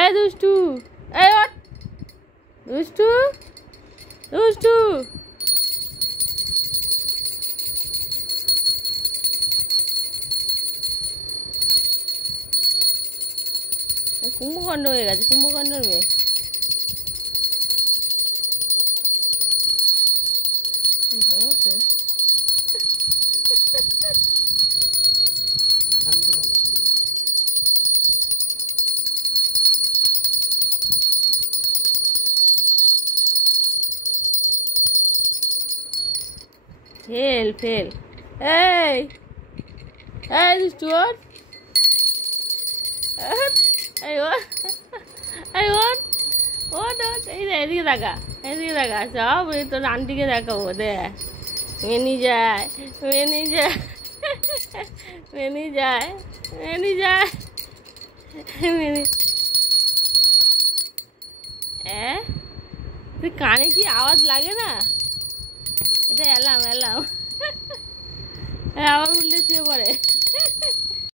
এই দুষ্টু, এই ওঠ দুষ্টু, দুষ্টু। কুম্ভকাণ্ড হয়ে গেছে, কুম্ভকাণ্ডর মেয়ে। Fail fail. এই এই দুষ্টু ওঠ, এই ওঠ, এই ওঠ ওঠ ওঠ। এই রে এদিকে দেখা, এদিকে দেখা, সব এই তোর আন্টিকে দেখাবো। দেখ মেনি যায়, মেনি যায়, মেনি যায়, মেনি যায়, মেনি। তুই কানে কি আওয়াজ লাগে না? এটা এলাম এলাম, আবার উল্টে শুয়ে পড়ে।